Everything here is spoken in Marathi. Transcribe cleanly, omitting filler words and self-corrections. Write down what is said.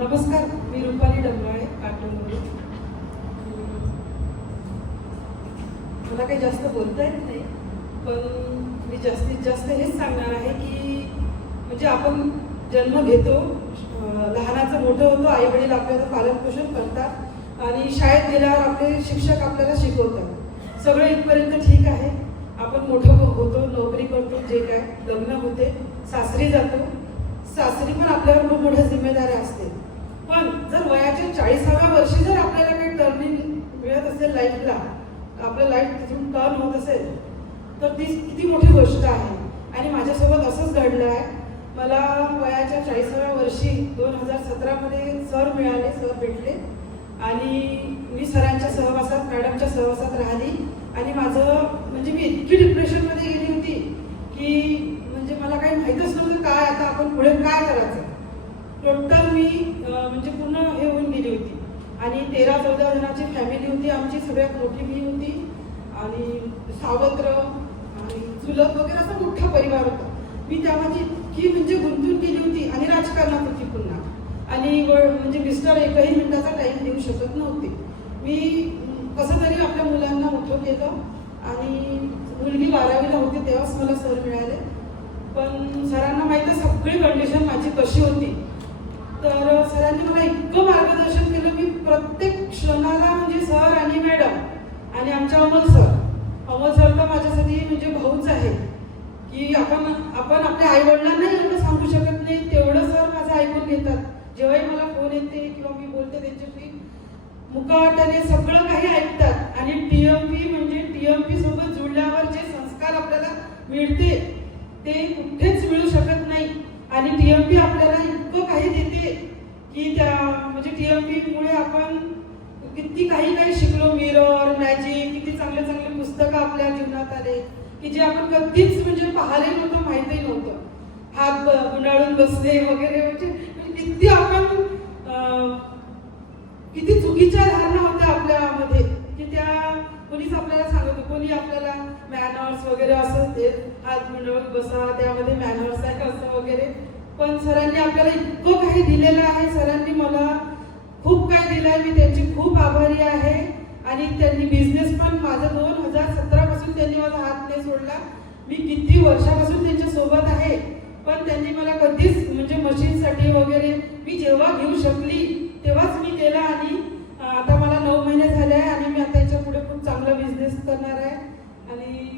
नमस्कार, मी रुपाली डंबाळे पाटणवरून. मला काही जास्त बोलता येत नाही, पण मी जास्तीत जास्त हेच सांगणार आहे की म्हणजे आपण जन्म घेतो, लहानाचं मोठं होतो, आईवडील आपल्याला पालनपोषण करतात आणि शाळेत गेल्यावर आपले शिक्षक आपल्याला शिकवतात. सगळं इथपर्यंत ठीक आहे. आपण मोठं होतो, नोकरी करतो, जे काय लग्न होते, सासरी जातो. सासरी पण आपल्यावर खूप मोठ्या जिम्मेदाऱ्या असते. पण जर वयाच्या 40व्या वर्षी जर आपल्याला काही टर्निंग मिळत असेल लाईफला, आपलं लाईफ तिथून टर्न होत असेल, तर ती किती मोठी गोष्ट आहे. आणि माझ्यासोबत असंच घडलं आहे. मला वयाच्या 40व्या वर्षी 2017मध्ये सर मिळाले, सर भेटले आणि मी सरांच्या सहवासात, मॅडमच्या सहवासात राहिली. आणि माझं म्हणजे मी इतकी डिप्रेशनमध्ये गेली होती की म्हणजे मला काही माहीतच नव्हतं काय आता आपण पुढे काय करायचं. टोटल मी म्हणजे पूर्ण हे होऊन गेली होती. आणि 13-14 जणांची फॅमिली होती आमची. सगळ्यात मोठी मी होती आणि सावत्र आणि चुलत वगैरे असा मोठा परिवार होता. मी त्यामध्ये इतकी म्हणजे गुंतून गेली होती आणि राजकारणात होती पुन्हा. आणि म्हणजे मिस्टर एकही मिनिटाचा टाईम देऊ शकत नव्हते. मी कसं तरी आपल्या मुलांना मोठं केलं आणि मुलगी 12वीला होती तेव्हाच मला सर मिळाले. पण सरांना माहिती सगळी कंडिशन माझी कशी होती. तर सरांनी मला इतकं मार्गदर्शन केलं की प्रत्येक क्षणाला म्हणजे सर आणि मॅडम आणि आमच्या अमोल सर तर माझ्यासाठी म्हणजे भाऊच आहे की आपण आपल्या आईवडिलांनाही एवढं सांगू शकत नाही तेवढं सर माझं ऐकून घेतात. जेव्हाही मला फोन येते किंवा मी बोलते त्यांच्याशी मुखावाट्याने सगळं काही ऐकतात. आणि टीएमपी सोबत जुळल्यावर जे संस्कार आपल्याला मिळते ते कुठेच मिळू शकत नाही. आणि टीएमपी आपल्याला इतकं काही देते की त्या म्हणजे टीएमपी आपण किती काही शिकलो. मिरर, मॅजिक, किती चांगले चांगले पुस्तकं आपल्या जीवनात आले की जे आपण कधीच म्हणजे पाहिले नव्हतं, माहितीही नव्हतं. हात गुंडाळून बसणे वगैरे म्हणजे किती आपण किती चुकीच्या धारणा होत्या आपल्यामध्ये की त्या कोणीच आपल्याला सांगत होतं. कोणी आपल्याला मॅनर्स वगैरे असं ते हात गुंडाळून बसा, त्यामध्ये मॅनर्स आहे असं वगैरे. पण सरांनी आपल्याला इतकं काही दिलेलं आहे. सरांनी मला खूप काय दिलं आहे. मी त्यांची खूप आभारी आहे. आणि त्यांनी बिझनेस पण माझं 2017 पासून त्यांनी माझा हात नाही सोडला. मी किती वर्षापासून त्यांच्या सोबत आहे. पण त्यांनी मला कधीच म्हणजे मशीनसाठी वगैरे मी जेव्हा घेऊ शकली तेव्हाच मी केलं. आणि आता मला 9 महिने झाले आहे आणि मी आता याच्या पुढे खूप चांगला बिझनेस करणार आहे. आणि